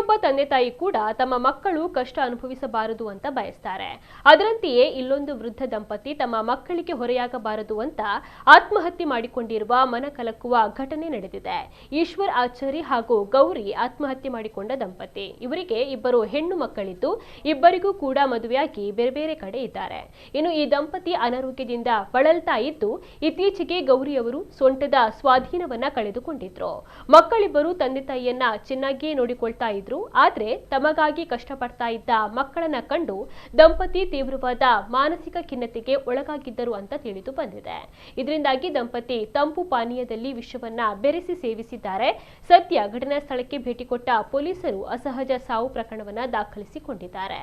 ಪ್ರತಿಯೊಬ್ಬ ತಂದೆ ತಾಯಿ ಕೂಡ ತಮ್ಮ ಮಕ್ಕಳು ಕಷ್ಟ ಅನುಭವಿಸಬಾರದು ಅಂತ ಬಯಸ್ತಾರೆ. ಅದರಂತೆಯೇ ಇಲ್ಲೊಂದು ವೃದ್ಧ ದಂಪತಿ ತಮ್ಮ ಮಕ್ಕಳಿಗೆ ಹೊರೆಯಾಗಬಾರದು ಅಂತ ಆತ್ಮಹತ್ಯೆ ಮಾಡಿಕೊಂಡಿರುವ ಮನಕಲಕುವ ಘಟನೆ ನಡೆದಿದೆ. ಈಶ್ವರ್ ಆಚಾರಿ ಹಾಗೂ ಗೌರಿ ಆತ್ಮಹತ್ಯೆ ಮಾಡಿಕೊಂಡ ದಂಪತಿ. ಇವರಿಗೆ ಇಬ್ಬರು ಹೆಣ್ಣು ಮಕ್ಕಳಿದ್ದು ಇಬ್ಬರಿಗೂ ಕೂಡ ಮದುವೆಯಾಗಿ ಬೇರೆ ಬೇರೆ ಕಡೆ ಇದ್ದಾರೆ. ಇನ್ನು ಈ ದಂಪತಿ ಅನಾರೋಗ್ಯದಿಂದ ಬಳಲ್ತಾ ಇದ್ದು ಇತ್ತೀಚೆಗೆ ಗೌರಿಯವರು ಸೊಂಟದ ಸ್ವಾಧೀನವನ್ನ ಕಳೆದುಕೊಂಡಿದ್ರು. ಮಕ್ಕಳಿಬ್ಬರು ತಂದೆ ತಾಯಿಯನ್ನ ಚೆನ್ನಾಗಿ ನೋಡಿಕೊಳ್ತಾ ಇದ್ರು. ಆದ್ರೆ ತಮಗಾಗಿ ಕಷ್ಟಪಡ್ತಾ ಇದ್ದ ಮಕ್ಕಳನ್ನ ಕಂಡು ದಂಪತಿ ತೀವ್ರವಾದ ಮಾನಸಿಕ ಖಿನ್ನತೆಗೆ ಒಳಗಾಗಿದ್ದರು ಅಂತ ತಿಳಿದು ಬಂದಿದೆ. ಇದರಿಂದಾಗಿ ದಂಪತಿ ತಂಪು ಪಾನೀಯದಲ್ಲಿ ವಿಷವನ್ನ ಬೆರೆಸಿ ಸೇವಿಸಿದ್ದಾರೆ. ಸದ್ಯ ಘಟನಾ ಸ್ಥಳಕ್ಕೆ ಭೇಟಿ ಕೊಟ್ಟ ಪೊಲೀಸರು ಅಸಹಜ ಸಾವು ಪ್ರಕರಣವನ್ನ ದಾಖಲಿಸಿಕೊಂಡಿದ್ದಾರೆ.